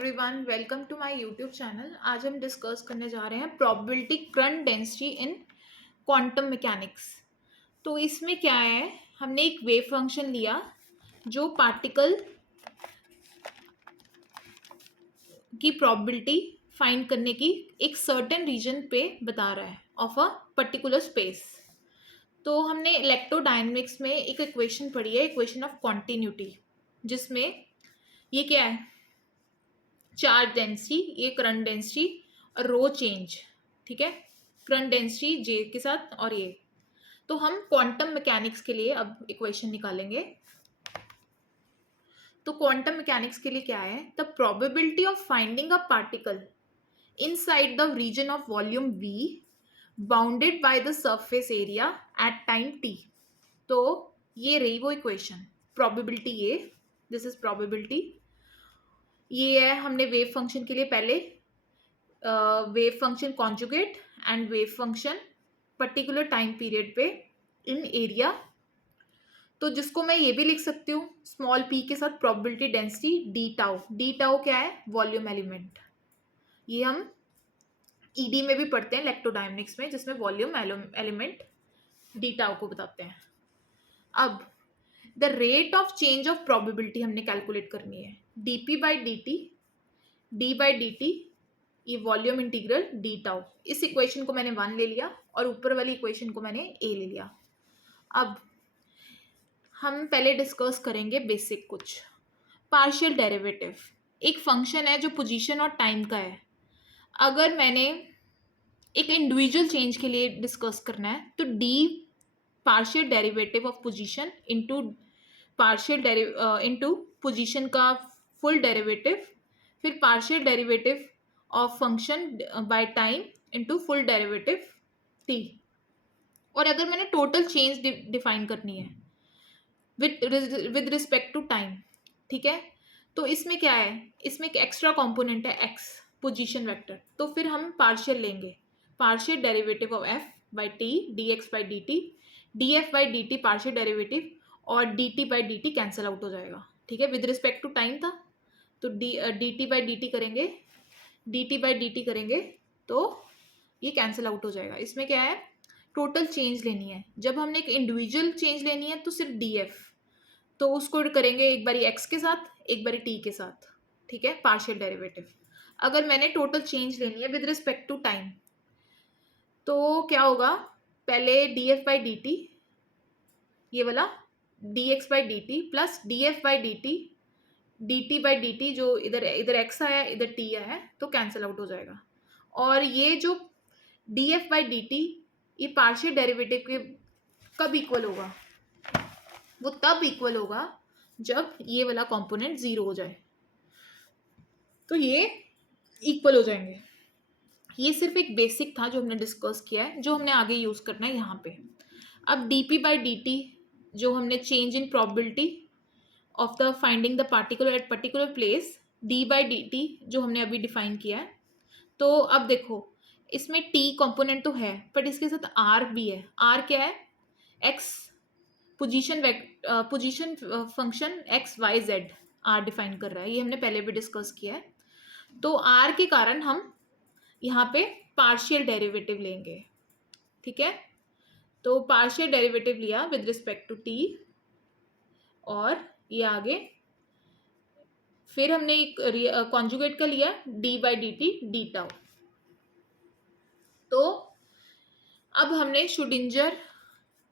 Everyone, welcome to my YouTube channel. आज हम discuss करने जा रहे हैं probability current density in quantum mechanics. तो इसमें क्या है, हमने एक वेव फंक्शन लिया जो पार्टिकल की प्रोबेबिलिटी फाइंड करने की एक सर्टेन रीजन पे बता रहा है ऑफ अ पर्टिकुलर स्पेस। तो हमने इलेक्ट्रोडायनेमिक्स में एक इक्वेशन पढ़ी है, इक्वेशन ऑफ कॉन्टिन्यूटी, जिसमें ये क्या है, चार्ज डेंसिटी, ये करंट डेंसिटी और रो चेंज, ठीक है, करंट डेंसिटी जे के साथ। और ये तो हम क्वांटम मैकेनिक्स के लिए अब इक्वेशन निकालेंगे। तो क्वांटम मैकेनिक्स के लिए क्या है, the probability of finding a particle inside the region of volume V bounded by the surface area at time T. तो ये रही वो इक्वेशन, प्रोबेबिलिटी ये, दिस इज प्रोबेबिलिटी। ये है, हमने वेव फंक्शन के लिए पहले wave function conjugate and wave function particular time period पे इन एरिया। तो जिसको मैं ये भी लिख सकती हूँ स्मॉल p के साथ probability density D tau. D tau क्या है, वॉल्यूम एलिमेंट। ये हम ईडी में भी पढ़ते हैं इलेक्ट्रोडायनेमिक्स में, जिसमें वॉल्यूम एलिमेंट डी टाउ को बताते हैं। अब the rate of change of probability हमने कैलकुलेट करनी है, dp by D T, D by D T, ये वॉल्यूम इंटीग्रल डी टाउ। इस इक्वेशन को मैंने 1 ले लिया और ऊपर वाली इक्वेशन को मैंने a ले लिया। अब हम पहले डिस्कस करेंगे बेसिक कुछ पार्शियल डेरिवेटिव। एक फंक्शन है जो पोजीशन और टाइम का है। अगर मैंने एक इंडिविजुअल चेंज के लिए डिस्कस करना है तो d partial derivative of position into into position का फुल डेरिवेटिव, फिर partial derivative of function by time into full derivative t। और अगर मैंने टोटल चेंज डिफाइन करनी है विद रिस्पेक्ट टू टाइम, ठीक है, तो इसमें क्या है, इसमें एक एक्स्ट्रा कंपोनेंट है x, पोजीशन वेक्टर। तो फिर हम पार्शियल लेंगे, partial derivative of f by T D X by D T, D F by D T partial derivative, और D T by D T cancel out हो जाएगा, ठीक है, विद रिस्पेक्ट टू टाइम था। तो D T by D T करेंगे, D T by D T करेंगे तो ये कैंसिल आउट हो जाएगा। इसमें क्या है, टोटल चेंज लेनी है। जब हमने एक इंडिविजुअल चेंज लेनी है तो सिर्फ डी एफ, तो उसको करेंगे एक बारी x के साथ, एक बारी t के साथ, ठीक है, पार्शियल डेरिवेटिव। अगर मैंने टोटल चेंज लेनी है विद रिस्पेक्ट टू टाइम तो क्या होगा, पहले D F by D T, ये वाला D X by D t plus D F by D T by D T, जो इधर x आया इधर t आया है तो कैंसिल आउट हो जाएगा। और ये जो D F by D T, ये पार्शियल डेरिवेटिव के कब इक्वल होगा, वो तब इक्वल होगा जब ये वाला कंपोनेंट 0 हो जाए, तो ये इक्वल हो जाएंगे। ये सिर्फ एक बेसिक था जो हमने डिस्कस किया है, जो हमने आगे यूज करना है यहाँ पे। अब dp बाई डी टी, जो हमने change in probability of the finding the particular at particular place, d by D T जो हमने अभी डिफाइन किया है। तो अब देखो, इसमें t कंपोनेंट तो है बट इसके साथ r भी है। r क्या है, x position function x y z r define कर रहा है, ये हमने पहले भी डिस्कस किया है। तो आर के कारण हम यहाँ पे पार्शियल डेरिवेटिव लेंगे, ठीक है। तो पार्शियल डेरिवेटिव लिया विद रिस्पेक्ट टू टी, और ये आगे फिर हमने एक कॉन्जुगेट का लिया D by D T D tau. तो अब हमने शुडिंजर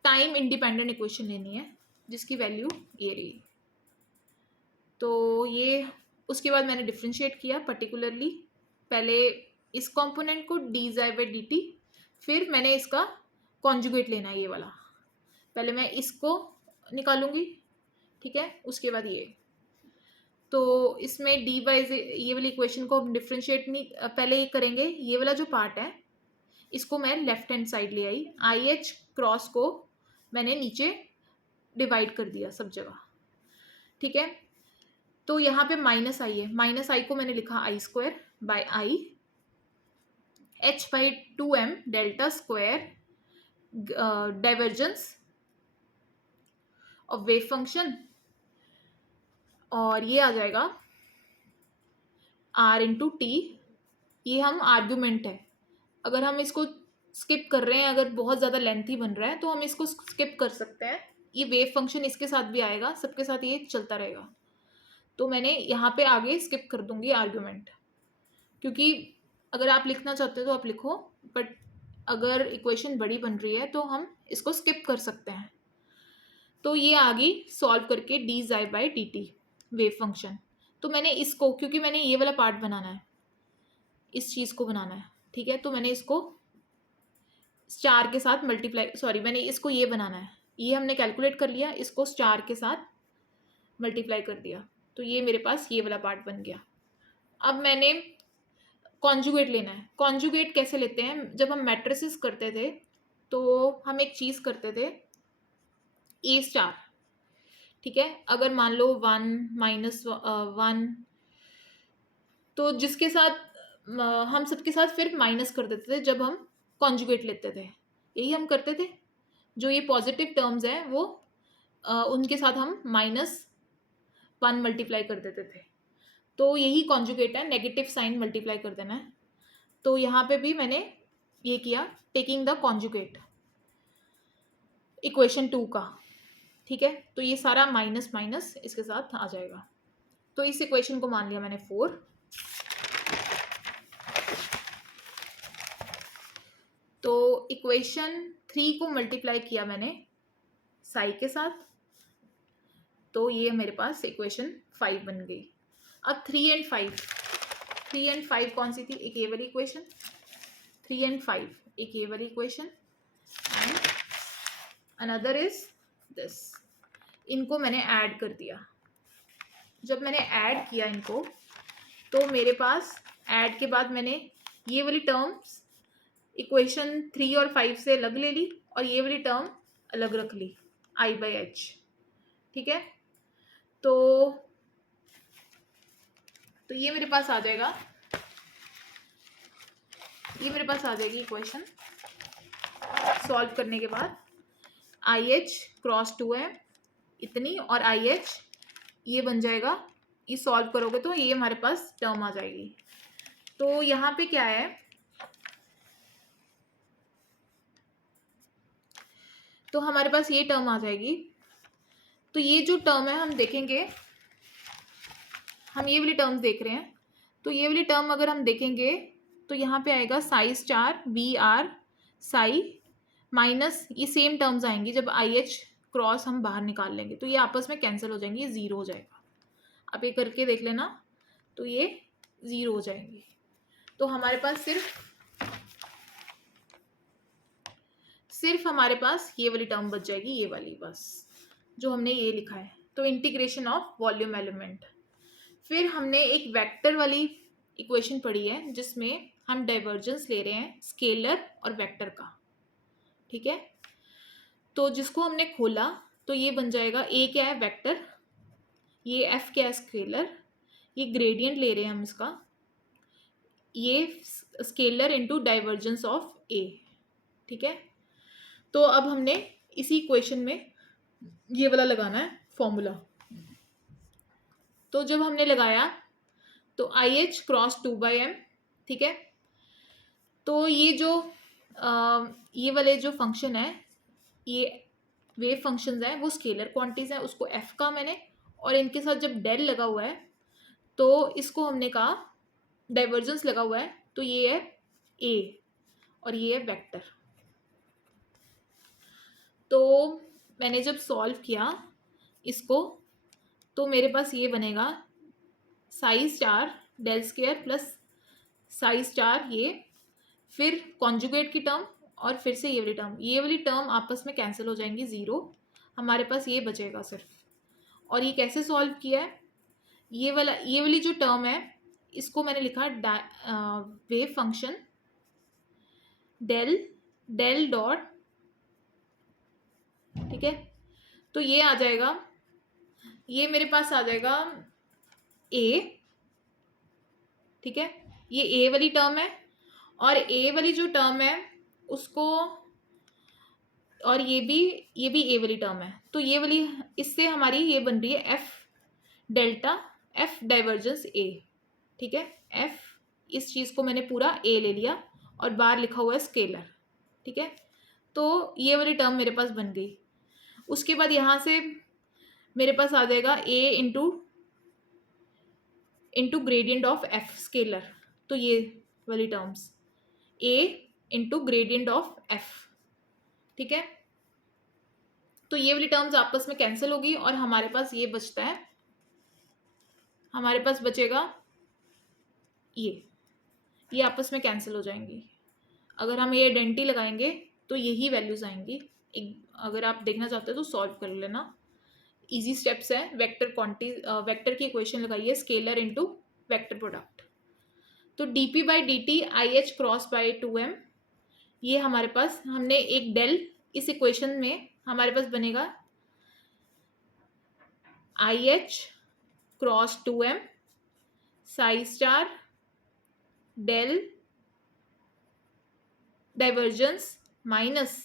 टाइम इंडिपेंडेंट इक्वेशन लेनी है जिसकी वैल्यू ये रही। तो ये उसके बाद मैंने डिफ्रेंशिएट किया पर्टिकुलरली, पहले इस कंपोनेंट को डी जाई बाई डी टी, फिर मैंने इसका कॉन्जुगेट लेना है ये वाला, पहले मैं इसको निकालूंगी, ठीक है, उसके बाद ये। तो इसमें डी बाई ये वाली इक्वेशन को हम डिफ्रेंशिएट नहीं पहले ये करेंगे, ये वाला जो पार्ट है इसको मैं लेफ्ट हैंड साइड ले आई, आई एच क्रॉस को मैंने नीचे डिवाइड कर दिया सब जगह, ठीक है। तो यहाँ पे माइनस आई है, माइनस आई को मैंने लिखा I square by I H by 2m delta square divergence of wave function, और ये आ जाएगा आर इंटू टी, ये हम आर्ग्यूमेंट है। अगर हम इसको स्किप कर रहे हैं, अगर बहुत ज़्यादा लेंथी बन रहा है तो हम इसको स्किप कर सकते हैं। ये वेव फंक्शन इसके साथ भी आएगा, सबके साथ ये चलता रहेगा। तो मैंने यहाँ पे आगे स्किप कर दूंगी आर्ग्यूमेंट, क्योंकि अगर आप लिखना चाहते हो तो आप लिखो, बट अगर इक्वेशन बड़ी बन रही है तो हम इसको स्किप कर सकते हैं। तो ये आ गई सॉल्व करके डी जाई by D T wave function. तो मैंने इसको, क्योंकि मैंने ये वाला पार्ट बनाना है, इस चीज़ को बनाना है, ठीक है, तो मैंने इसको स्टार के साथ मल्टीप्लाई, सॉरी, मैंने इसको ये बनाना है, ये हमने कैलकुलेट कर लिया, इसको स्टार के साथ मल्टीप्लाई कर दिया, तो ये मेरे पास ये वाला पार्ट बन गया। अब मैंने कॉन्जुगेट लेना है। कॉन्जुगेट कैसे लेते हैं? जब हम मैट्रिसेस करते थे तो हम एक चीज़ करते थे, ए स्टार, ठीक है, अगर मान लो 1 - 1, तो जिसके साथ हम सबके साथ फिर माइनस कर देते थे जब हम कॉन्जुगेट लेते थे, यही हम करते थे। जो ये पॉजिटिव टर्म्स हैं वो उनके साथ हम -1 मल्टीप्लाई कर देते थे, तो यही कॉन्जुगेट है, नेगेटिव साइन मल्टीप्लाई कर देना है। तो यहाँ पे भी मैंने ये किया, टेकिंग द कॉन्जुगेट इक्वेशन 2 का, ठीक है, तो ये सारा माइनस माइनस इसके साथ आ जाएगा। तो इस इक्वेशन को मान लिया मैंने 4। तो इक्वेशन 3 को मल्टीप्लाई किया मैंने साई के साथ, तो ये मेरे पास इक्वेशन 5 बन गई। अब 3 एंड 5 कौन सी थी? एक ये वाली इक्वेशन, 3 एंड 5 एक ये वाली equation, and another is this. इनको मैंने ऐड कर दिया। जब मैंने ऐड किया इनको, तो मेरे पास ऐड के बाद मैंने ये वाली टर्म्स इक्वेशन 3 और 5 से अलग ले ली और ये वाली टर्म अलग रख ली, I/H, ठीक है। तो ये मेरे पास आ जाएगा, ये मेरे पास आ जाएगी इक्वेशन सॉल्व करने के बाद। IH क्रॉस 2m इतनी, और IH ये बन जाएगा, ये सॉल्व करोगे तो ये हमारे पास टर्म आ जाएगी। तो यहाँ पे क्या है, तो हमारे पास ये टर्म आ जाएगी। तो ये जो टर्म है हम देखेंगे, हम ये वाली टर्म्स देख रहे हैं, तो ये वाली टर्म अगर हम देखेंगे तो यहाँ पे आएगा Sai star VR Sai minus, ये सेम टर्म्स आएंगी जब IH क्रॉस हम बाहर निकाल लेंगे, तो ये आपस में कैंसिल हो जाएंगे, ये 0 हो जाएगा। आप ये करके देख लेना, तो ये 0 हो जाएंगे। तो हमारे पास सिर्फ हमारे पास ये वाली टर्म बच जाएगी, ये वाली बस, जो हमने ये लिखा है। तो इंटीग्रेशन ऑफ वॉल्यूम एलिमेंट। फिर हमने एक वेक्टर वाली इक्वेशन पढ़ी है जिसमें हम डाइवर्जेंस ले रहे हैं स्केलर और वेक्टर का, ठीक है। तो जिसको हमने खोला तो ये बन जाएगा, ए क्या है? वेक्टर, ये एफ क्या है? स्केलर, ये ग्रेडियंट ले रहे हैं हम इसका, ये स्केलर इनटू डाइवर्जेंस ऑफ ए, ठीक है। तो अब हमने इसी इक्वेशन में ये वाला लगाना है फॉर्मूला। तो जब हमने लगाया तो IH क्रॉस 2/m, ठीक है। तो ये जो ये वाले जो फंक्शन है, ये वेव फंक्शंस हैं, वो स्केलर क्वांटिटीज हैं, उसको f का मैंने, और इनके साथ जब डेल लगा हुआ है तो इसको हमने कहा डाइवर्जेंस लगा हुआ है, तो ये है a और ये है वेक्टर। तो मैंने जब सॉल्व किया इसको, तो मेरे पास ये बनेगा psi star del square plus psi star, ये फिर कॉन्जुगेट की टर्म और फिर से ये वाली टर्म आपस में कैंसिल हो जाएंगी, 0, हमारे पास ये बचेगा सिर्फ। और ये कैसे सॉल्व किया है? ये वाली जो टर्म है इसको मैंने लिखा वेव फंक्शन डेल डॉट, ठीक है। तो ये आ जाएगा, ये मेरे पास आ जाएगा a, ठीक है, ये a वाली टर्म है, और a वाली जो टर्म है उसको, और ये भी a वाली टर्म है, तो ये वाली, इससे हमारी ये बन रही है f delta f divergence a, ठीक है, एफ, इस चीज़ को मैंने पूरा ए ले लिया और बाहर लिखा हुआ है स्केलर, ठीक है। तो ये वाली टर्म मेरे पास बन गई। उसके बाद यहाँ से मेरे पास आ जाएगा A into gradient of F scalar. तो ये वाली terms A into gradient of F, ठीक है। तो ये वाली टर्म्स आपस में कैंसिल होगी और हमारे पास ये बचता है, हमारे पास बचेगा ये आपस में कैंसिल हो जाएंगी। अगर हम ये आइडेंटिटी लगाएंगे तो यही वैल्यूज आएंगी। अगर आप देखना चाहते हो तो सॉल्व कर लेना, इजी स्टेप्स है। वेक्टर की इक्वेशन लगाइए, स्केलर इनटू वेक्टर प्रोडक्ट। तो dp by D T I h cross by 2m, ये हमारे पास, हमने एक डेल, इस इक्वेशन में हमारे पास बनेगा i h cross 2m psi star del divergence minus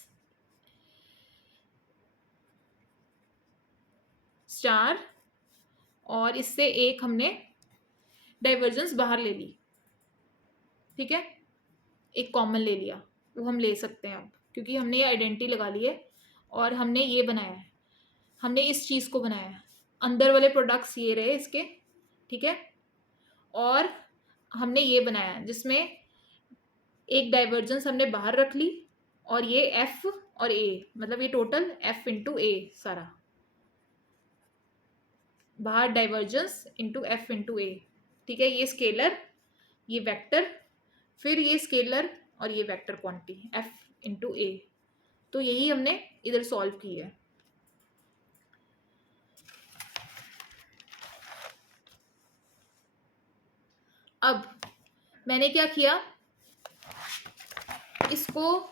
star, और इससे एक हमने डाइवर्जेंस बाहर ले ली, ठीक है, एक कॉमन ले लिया, वो हम ले सकते हैं अब, क्योंकि हमने ये आइडेंटिटी लगा ली है और हमने ये बनाया है, हमने इस चीज़ को बनाया है। अंदर वाले प्रोडक्ट्स ये रहे इसके, ठीक है, और हमने ये बनाया है जिसमें एक डाइवर्जेंस हमने बाहर रख ली, और ये एफ और ए, मतलब ये टोटल एफ इंटू ए सारा, बाहर डाइवर्जेंस इंटू एफ इंटू ए, ठीक है। ये स्केलर, ये वेक्टर, फिर ये स्केलर और ये वेक्टर क्वांटिटी एफ इंटू ए। तो यही हमने इधर सॉल्व की है। अब मैंने क्या किया, इसको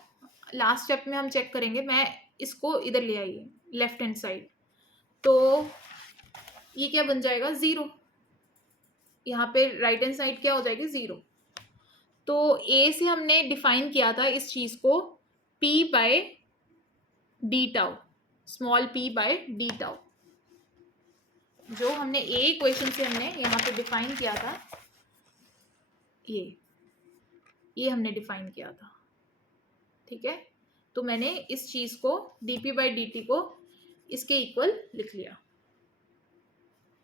लास्ट स्टेप में हम चेक करेंगे, मैं इसको इधर ले आई लेफ्ट हैंड साइड, तो ये क्या बन जाएगा, ज़ीरो। यहाँ पे राइट हैंड साइड क्या हो जाएगी, ज़ीरो। तो ए से हमने डिफाइन किया था इस चीज़ को p by d tau, small p by d tau, जो हमने ए इक्वेशन से हमने यहाँ पे डिफाइन किया था, ये हमने डिफाइन किया था, ठीक है। तो मैंने इस चीज़ को dp बाई डी टी को इसके इक्वल लिख लिया,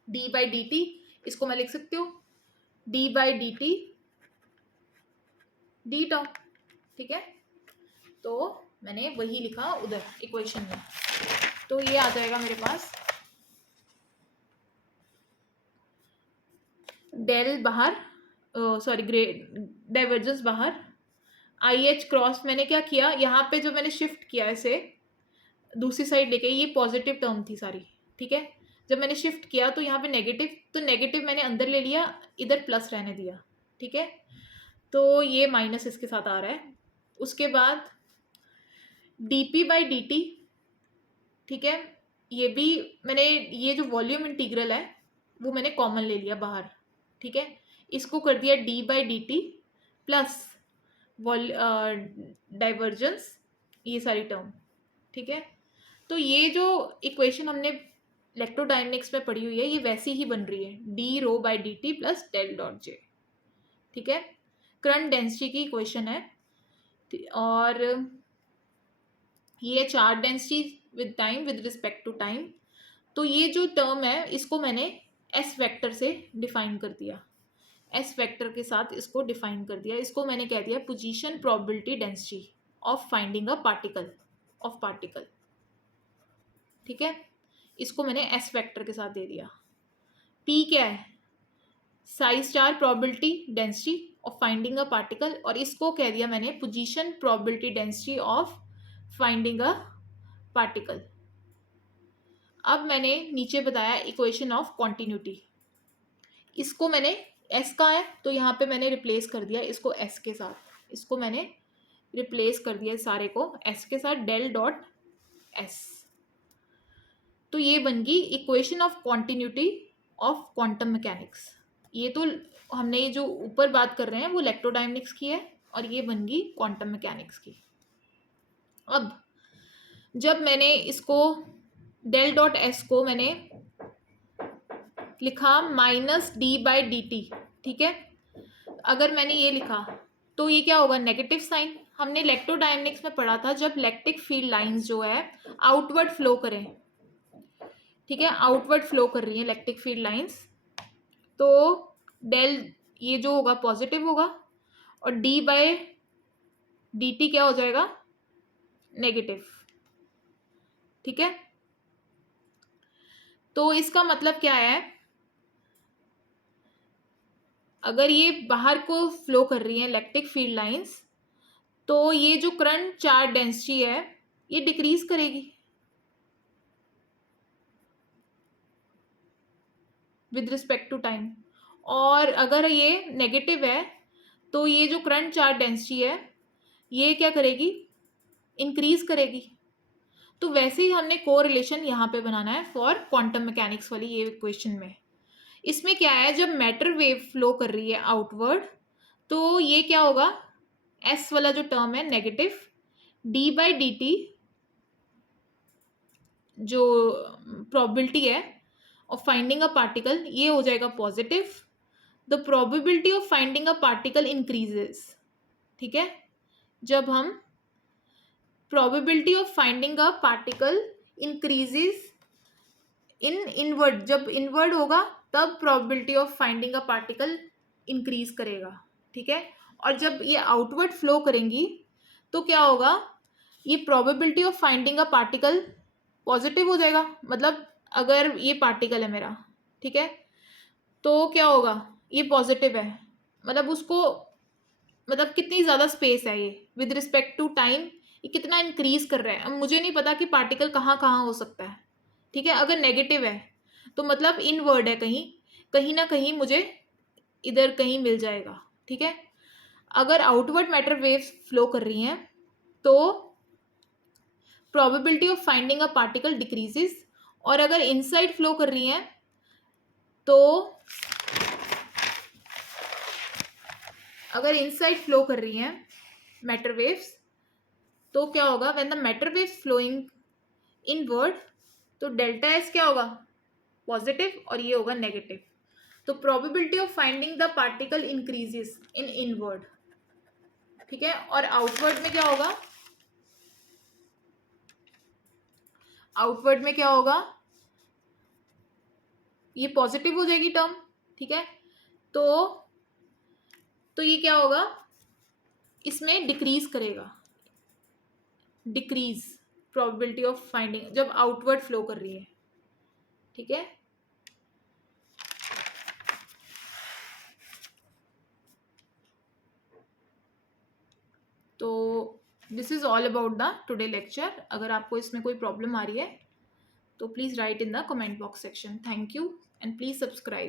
d बाई डी टी, इसको मैं लिख सकती हूँ d by D T D tau, ठीक है। तो मैंने वही लिखा उधर इक्वेशन में, तो ये आ जाएगा मेरे पास डेल बाहर, सॉरी डाइवर्जेंस बाहर, आई एच क्रॉस, मैंने क्या किया यहाँ पे, जो मैंने शिफ्ट किया इसे दूसरी साइड लेके, ये पॉजिटिव टर्म थी सारी, ठीक है। जब मैंने शिफ्ट किया तो यहाँ पे नेगेटिव, तो नेगेटिव मैंने अंदर ले लिया, इधर प्लस रहने दिया, ठीक है। तो ये माइनस इसके साथ आ रहा है। उसके बाद dp बाई डी टी, ठीक है, ये भी मैंने, ये जो वॉल्यूम इंटीग्रल है वो मैंने कॉमन ले लिया बाहर, ठीक है। इसको कर दिया d by D t plus divergence, ये सारी टर्म, ठीक है। तो ये जो इक्वेशन हमने इलेक्ट्रोडायनेमिक्स में पढ़ी हुई है, ये वैसी ही बन रही है, d rho by D t plus del dot J, ठीक है। करंट डेंसिटी की इक्वेशन है, और ये charge density with time with respect to time. तो ये जो टर्म है इसको मैंने एस वेक्टर से डिफाइन कर दिया, एस वेक्टर के साथ इसको डिफाइन कर दिया, इसको मैंने कह दिया position probability density of finding a particle, ठीक है। इसको मैंने एस वेक्टर के साथ दे दिया। पी क्या है, Sai star probability density of finding a particle, और इसको कह दिया मैंने position probability density of finding a particle. अब मैंने नीचे बताया इक्वेशन ऑफ कॉन्टिन्यूटी, इसको मैंने एस का है तो यहाँ पे मैंने रिप्लेस कर दिया इसको एस के साथ, इसको मैंने रिप्लेस कर दिया सारे को एस के साथ, डेल डॉट एस। तो ये बन गई equation of continuity of quantum mechanics. ये तो हमने ये जो ऊपर बात कर रहे हैं वो इलेक्ट्रोडायनेमिक्स की है, और ये बन गई क्वांटम मैकेनिक्स की। अब जब मैंने इसको डेल डॉट एस को मैंने लिखा minus D by D T, ठीक है, अगर मैंने ये लिखा तो ये क्या होगा, नेगेटिव साइन। हमने इलेक्ट्रोडायनेमिक्स में पढ़ा था जब इलेक्ट्रिक फील्ड लाइंस जो है आउटवर्ड फ्लो करें, ठीक है, आउटवर्ड फ्लो कर रही है इलेक्ट्रिक फील्ड लाइंस, तो डेल ये जो होगा पॉजिटिव होगा और डी बाय डी टी क्या हो जाएगा, नेगेटिव, ठीक है। तो इसका मतलब क्या है, अगर ये बाहर को फ्लो कर रही है इलेक्ट्रिक फील्ड लाइंस, तो ये जो करंट चार्ज डेंसिटी है ये डिक्रीज करेगी विद रिस्पेक्ट टू टाइम। और अगर ये नेगेटिव है तो ये जो करंट चार्ज डेंसिटी है ये क्या करेगी, इंक्रीज करेगी। तो वैसे ही हमने कोरिलेशन यहाँ पे बनाना है फॉर क्वांटम मैकेनिक्स वाली ये क्वेश्चन में। इसमें क्या है, जब मैटर वेव फ्लो कर रही है आउटवर्ड तो ये क्या होगा, एस वाला जो टर्म है negative, D by D T जो प्रोबेबिलिटी है ऑफ फाइंडिंग अ पार्टिकल ये हो जाएगा positive. The probability of finding a particle increases, ठीक है। जब हम probability of finding a particle increases in inward, जब इनवर्ड होगा तब probability of finding a particle increase करेगा, ठीक है। और जब ये आउटवर्ड फ्लो करेंगी तो क्या होगा, ये probability of finding a particle positive हो जाएगा। मतलब अगर ये पार्टिकल है मेरा, ठीक है, तो क्या होगा, ये पॉजिटिव है, मतलब उसको, मतलब कितनी ज़्यादा स्पेस है ये विद रिस्पेक्ट टू टाइम, ये कितना इंक्रीज कर रहा है। अब मुझे नहीं पता कि पार्टिकल कहाँ कहाँ हो सकता है, ठीक है। अगर नेगेटिव है तो मतलब इनवर्ड है, कहीं कहीं ना कहीं मुझे इधर कहीं मिल जाएगा, ठीक है। अगर आउटवर्ड मैटर वेव्स फ्लो कर रही हैं तो probability of finding a particle decreases, और अगर इनसाइड फ्लो कर रही हैं तो अगर इनसाइड फ्लो कर रही हैं मैटर वेव्स तो क्या होगा, when the matter waves flowing inward तो डेल्टा एस क्या होगा, पॉजिटिव, और ये होगा नेगेटिव। तो probability of finding the particle increases in inward, ठीक है। और आउटवर्ड में क्या होगा, आउटवर्ड में क्या होगा, ये पॉजिटिव हो जाएगी टर्म, ठीक है। तो ये क्या होगा, इसमें डिक्रीज करेगा, डिक्रीज प्रोबेबिलिटी ऑफ फाइंडिंग जब आउटवर्ड फ्लो कर रही है, ठीक है। तो this is all about the today lecture. अगर आपको इसमें कोई प्रॉब्लम आ रही है तो please write in the comment box section. Thank you and please subscribe.